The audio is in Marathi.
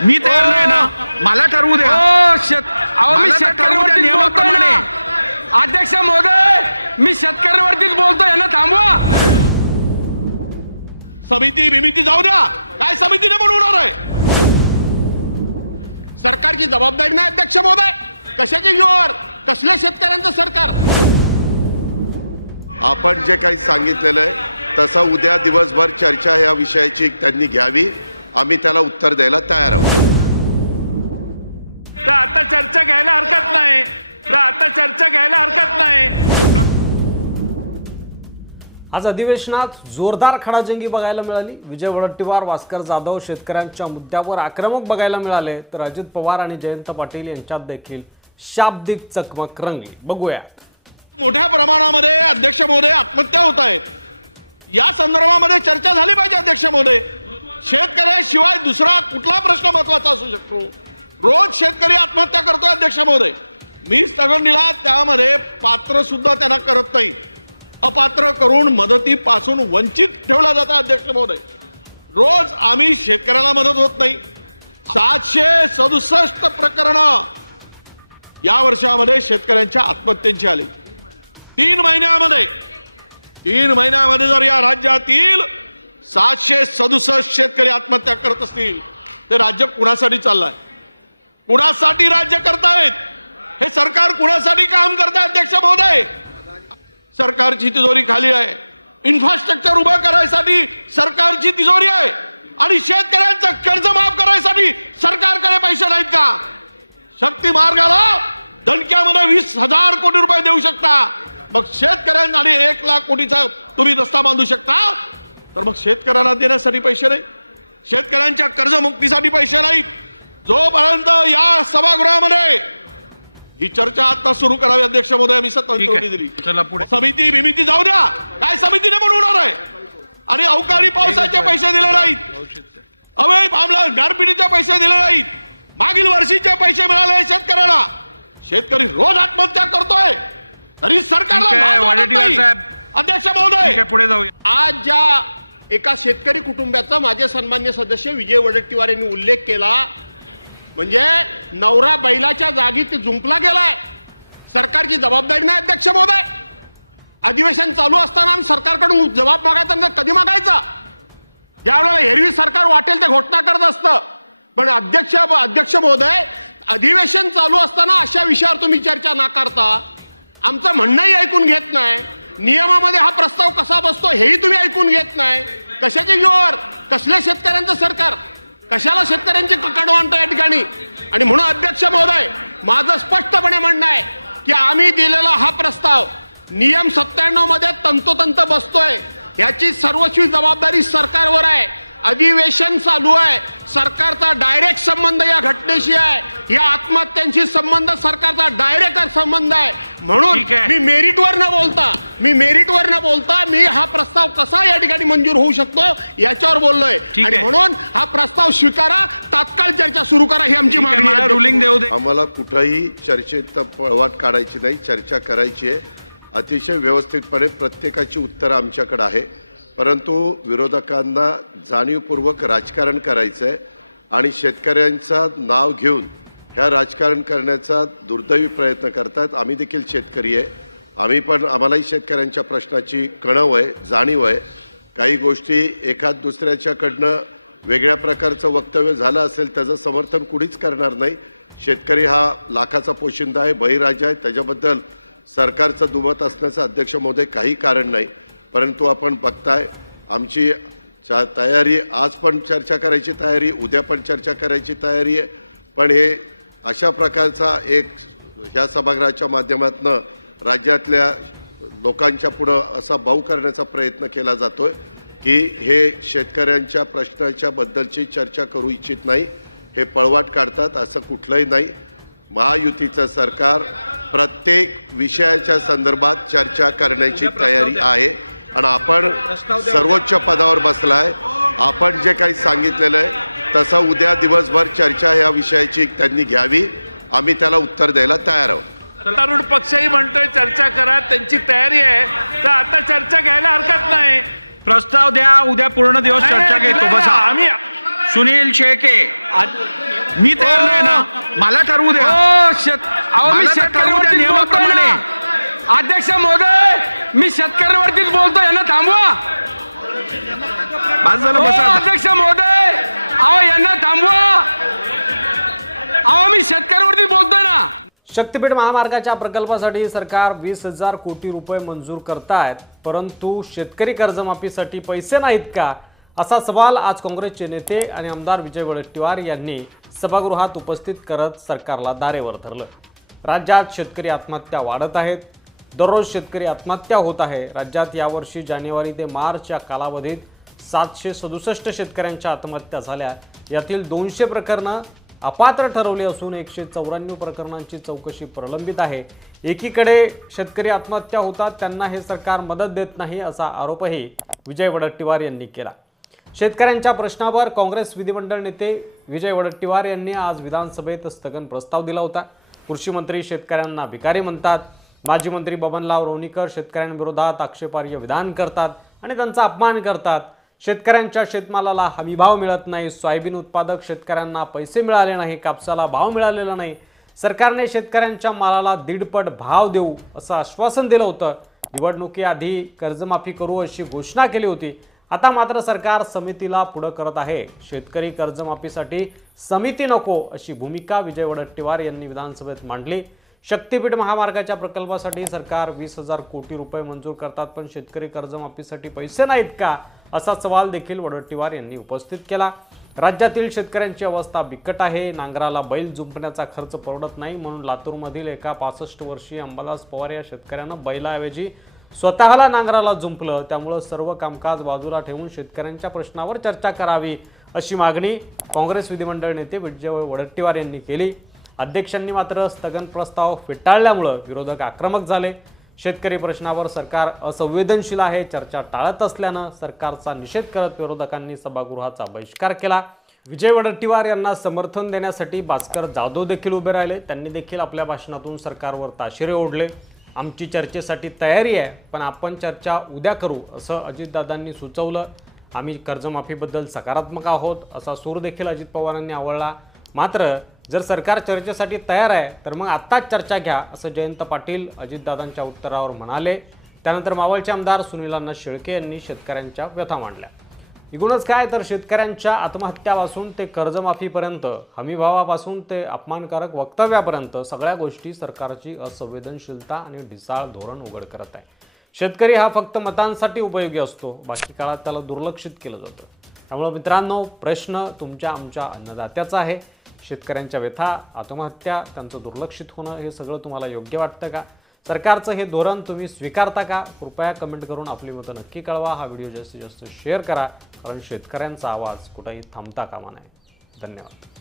मी तयार नाही ना, मला ठरवू द्या. मी शेतकऱ्यांवरतीच बोलतोय ना. अध्यक्ष महोदय, मी शेतकऱ्यांवरतीच बोलतोय ना, थांबवा. समिती बिमिती जाऊ द्या, काय समितीने बनवणार आहे? सरकारची जबाबदारी नाही अध्यक्ष महोदय. कशाच्या जीवावर? कसल्या शेतकऱ्यांचं सरकार? आपण जे काही सांगितलेलं आहे तसं उद्या दिवसभर चर्चा या विषयाची त्यांनी घ्यावी. आम्ही त्याला उत्तर द्यायला तयार आहोत. तर आता चर्चा घ्यायला हरकत नाही. आज अधिवेशनात जोरदार खडाजंगी बघायला मिळाली. विजय वडेट्टीवार, भास्कर जाधव शेतकऱ्यांच्या मुद्द्यावर आक्रमक बघायला मिळाले, तर अजित पवार आणि जयंत पाटील यांच्यात देखील शाब्दिक चकमक रंगली. बघूया. मोठ्या प्रमाणामध्ये अध्यक्ष महोदय आत्महत्या होत आहेत. या संदर्भामध्ये चर्चा झाली पाहिजे अध्यक्ष महोदय. शेतकऱ्याशिवाय दुसरा कुठला प्रश्न महत्वाचा असू शकतो? रोज शेतकरी आत्महत्या करतोय अध्यक्ष महोदय. मी स्थगनला त्यामध्ये पात्र सुद्धा त्यांना करत नाही, अपात्र करून मदतीपासून वंचित ठेवला जाता अध्यक्ष महोदय. रोज आम्ही शेतकऱ्याला मदत होत नाही. 767 प्रकरण या वर्षामध्ये शेतकऱ्यांच्या आत्महत्यांची आली. 3 महिन्यामध्ये जर या राज्यातील 767 शेतकरी आत्महत्या करत असतील तर राज्य कुणासाठी चाललंय? कुणासाठी राज्य करतायत? हे सरकार कुणासाठी काम करताय अध्यक्ष महोदय? सरकारची तिजोरी खाली आहे. इन्फ्रास्ट्रक्चर उभं करायसाठी सरकारची तिजोरी आहे आणि शेतकऱ्यांचं कर्ज माफ करायसाठी सरकारकडे पैसे नाहीत का? शक्ती मार्गाला दणक्यामध्ये 20,000 कोटी रुपये देऊ शकता. मग शेतकऱ्यांना आणि 1 लाख कोटीचा तुम्ही रस्ता बांधू शकता, तर मग शेतकऱ्यांना देण्यासाठी पैसे नाही, शेतकऱ्यांच्या कर्जमुक्तीसाठी पैसे नाहीत. जोपर्यंत या सभागृहामध्ये ही चर्चा आता सुरू करावी अध्यक्ष महोदय, मी सत्तांतरणी दिली. समिती बिमिती जाऊ द्या, काय समितीने बनवणार आहे? आणि अवकाळी पावसाचे पैसे दिले नाहीत, अवैध मामला गारपिटीचे पैसे दिले नाहीत, मागील वर्षीचे पैसे मिळाले शेतकऱ्याला. शेतकरी रोज आत्महत्या करतोय तरी सरकारला अध्यक्ष महोदय. पुढे जाऊया. आज ज्या एका शेतकरी कुटुंबाचा माझे सन्मान्य सदस्य विजय वडेट्टीवार यांनी उल्लेख केला, म्हणजे नवरा बैलाच्या जागी ते जुंपला गेलाय. सरकारची जबाबदारी नाही अध्यक्ष महोदय. अधिवेशन चालू असताना आम्ही सरकारकडून जबाब मागायचा नाही, कधी मागायचा? ज्यावेळेला एरवी सरकार वाटेल ते घोषणा करत असतं. पण अध्यक्ष महोदय, अधिवेशन चालू असताना अशा विषयावर तुम्ही चर्चा नाकारता. आमचं म्हणणंही ऐकून घेत नाही. नियमामध्ये हा प्रस्ताव कसा बसतो हेही तुम्ही ऐकून घेत नाही. कशाच्या जीवावर? कसल्या शेतकऱ्यांचं सरकार? कशाला शेतकऱ्यांची कड आणतो या ठिकाणी? आणि म्हणून अध्यक्ष महोदय, माझं स्पष्टपणे म्हणणं आहे की आम्ही दिलेला हा प्रस्ताव नियम 97 मध्ये तंतोतंत बसतोय. याची सर्वस्वी जबाबदारी सरकारवर आहे. अधिवेशन चालू आहे, सरकारचा डायरेक्ट संबंध या घटनेशी आहे. या आत्महत्यांशी संबंध सरकारचा डायरेक्ट संबंध आहे. म्हणून मी मेरिटवर न बोलता मी हा प्रस्ताव कसा या ठिकाणी मंजूर होऊ शकतो याच्यावर बोललोय. आणि म्हणून हा प्रस्ताव स्वीकारा, तात्काळ चर्चा सुरू करा, ही आमची मागणी आहे. रुलिंग देऊ दे. आम्हाला कुठेही चर्चेत पळवाट काढायची नाही, चर्चा करायची आहे. अतिशय व्यवस्थितपणे प्रत्येकाची उत्तरं आमच्याकडे आहे. परंतु विरोधकांना जाणीवपूर्वक राजकारण करायचं आहे आणि शेतकऱ्यांचं नाव घेऊन ह्या राजकारण करण्याचा दुर्दैवी प्रयत्न करतात. आम्ही देखील शेतकरी आहे, आम्हालाही शेतकऱ्यांच्या प्रश्नाची कणव आहे, जाणीव आहे. काही गोष्टी एखाद दुसऱ्याच्याकडनं वेगळ्या प्रकारचं वक्तव्य झालं असेल त्याचं समर्थन कुणीच करणार नाही. शेतकरी हा लाखाचा पोशिंदा आहे, बळीराजा आहे, त्याच्याबद्दल सरकारचं दुमत असण्याचं अध्यक्ष महोदय काही कारण नाही. परंतु आपण बघताय आमची तयारी, आज पण चर्चा करायची तयारी, उद्या पण चर्चा करायची तयारी आहे. पण हे अशा प्रकारचा एक ह्या सभागृहाच्या माध्यमातून राज्यातल्या लोकांच्या पुढं असा भाऊ करण्याचा प्रयत्न केला जातोय की हे शेतकऱ्यांच्या प्रश्नाच्या बद्दलची चर्चा करू इच्छित नाही, हे पळवाट काढतात. असं कुठलंही नाही. महायुतीचं सरकार प्रत्येक विषयाच्या संदर्भात चर्चा करण्याची तयारी आहे आणि आपण सर्वोच्च पदावर बसलाय. आपण जे काही सांगितलेलं आहे तसं उद्या दिवसभर चर्चा या विषयाची त्यांनी घ्यावी. आम्ही त्याला उत्तर द्यायला तयार आहोत. सत्तारूढ पक्षही म्हणतोय चर्चा करा, त्यांची तयारी आहे. तर आता चर्चा घ्यायला हरकत नाही. प्रस्ताव द्या, उद्या पूर्ण दिवस चर्चा घेतो. बसा. आम्ही सुनील शेळके मी तयार नाही ना, मला ठरवू द्या. अहो मी मला तर ठरवू द्या शेतकऱ्यावरतीच बोलतोय नियमाप्रमाणे. ना. अध्यक्ष महोदय मी शेतकऱ्यावरतीच बोलतोय, यांना थांबवा. बस झालं, बसा आता. अध्यक्ष महोदय अहो यांना थांबवा. अहो मी शेतकऱ्यावरतीच बोलतोय ना. शक्तीपीठ महामार्गाच्या प्रकल्पासाठी सरकार 20,000 कोटी रुपये मंजूर करतायत, परंतु शेतकरी कर्जमाफीसाठी पैसे नाहीत का, असा सवाल आज काँग्रेसचे नेते आणि आमदार विजय वडेट्टीवार यांनी सभागृहात उपस्थित करत सरकारला दारेवर धरलं. राज्यात शेतकरी आत्महत्या वाढत आहेत. दररोज शेतकरी आत्महत्या होत आहे. राज्यात यावर्षी जानेवारी ते मार्च या कालावधीत 767 शेतकऱ्यांच्या आत्महत्या झाल्या. यातील 200 प्रकरणं अपात्र ठरवली असून 194 प्रकरणांची चौकशी प्रलंबित आहे. एकीकडे शेतकरी आत्महत्या होतात, त्यांना हे सरकार मदत देत नाही असा आरोपही विजय वडेट्टीवार यांनी केला. शेतकऱ्यांच्या प्रश्नावर काँग्रेस विधिमंडळ नेते विजय वडेट्टीवार यांनी आज विधानसभेत स्थगन प्रस्ताव दिला होता. कृषी मंत्री शेतकऱ्यांना भिकारी म्हणतात. माजी मंत्री बबनराव लोणीकर शेतकऱ्यांविरोधात आक्षेपार्ह विधान करतात आणि त्यांचा अपमान करतात. शेतकऱ्यांच्या शेतमालाला हमीभाव मिळत नाही. सोयाबीन उत्पादक शेतकऱ्यांना पैसे मिळाले नाही. कापसाला भाव मिळालेला नाही. सरकारने शेतकऱ्यांच्या मालाला 1.5 पट भाव देऊ असं आश्वासन दिलं होतं. निवडणुकीआधी कर्जमाफी करू अशी घोषणा केली होती. आता मात्र सरकार समितीला पुढं करत आहे. शेतकरी कर्जमाफीसाठी समिती नको अशी भूमिका विजय वडेट्टीवार यांनी विधानसभेत मांडली. शक्तीपीठ महामार्गाच्या प्रकल्पासाठी सरकार 20,000 कोटी रुपये मंजूर करतात, पण शेतकरी कर्जमाफीसाठी पैसे नाहीत का, असा सवाल देखील वडेट्टीवार यांनी उपस्थित केला. राज्यातील शेतकऱ्यांची अवस्था बिकट आहे. नांगराला बैल जुंपण्याचा खर्च परवडत नाही म्हणून लातूरमधील एका 65 वर्षीय अंबादास पवार या शेतकऱ्यानं बैलाऐवजी स्वतःला नांगराला जुंपलं. त्यामुळे सर्व कामकाज बाजूला ठेवून शेतकऱ्यांच्या प्रश्नावर चर्चा करावी अशी मागणी काँग्रेस विधिमंडळ नेते विजय वडेट्टीवार यांनी केली. अध्यक्षांनी मात्र स्थगन प्रस्ताव फेटाळल्यामुळे विरोधक आक्रमक झाले. शेतकरी प्रश्नावर सरकार असंवेदनशील आहे, चर्चा टाळत असल्यानं सरकारचा निषेध करत विरोधकांनी सभागृहाचा बहिष्कार केला. विजय वडेट्टीवार यांना समर्थन देण्यासाठी भास्कर जाधव देखील उभे राहिले. त्यांनी देखील आपल्या भाषणातून सरकारवर ताशेरे ओढले. आमची चर्चेसाठी तयारी आहे, पण आपण चर्चा उद्या करू असं अजितदादांनी सुचवलं. आम्ही कर्जमाफीबद्दल सकारात्मक आहोत असा सूर देखील अजित पवारांनी आवळला. मात्र जर सरकार चर्चेसाठी तयार आहे तर मग आत्ताच चर्चा घ्या असं जयंत पाटील अजितदादांच्या उत्तरावर म्हणाले. त्यानंतर मावळचे आमदार सुनील शेळके यांनी शेतकऱ्यांच्या व्यथा मांडल्या. एकूणच काय तर शेतकऱ्यांच्या आत्महत्यापासून ते कर्जमाफीपर्यंत, हमीभावापासून ते अपमानकारक वक्तव्यापर्यंत सगळ्या गोष्टी सरकारची असंवेदनशीलता आणि ढिसाळ धोरण उघड करत आहे. शेतकरी हा फक्त मतांसाठी उपयोगी असतो, बाकी काळात त्याला दुर्लक्षित केलं जातं. त्यामुळे मित्रांनो, प्रश्न तुमच्या आमच्या अन्नदात्याचा आहे. शेतकऱ्यांच्या व्यथा, आत्महत्या, त्यांचं दुर्लक्षित होणं हे सगळं तुम्हाला योग्य वाटतं का? सरकारचं हे धोरण तुम्ही स्वीकारता का? कृपया कमेंट करून आपली मतं नक्की कळवा. हा व्हिडिओ जास्तीत जास्त शेअर करा, कारण शेतकऱ्यांचा आवाज कुठेही थांबता कामा नये. धन्यवाद.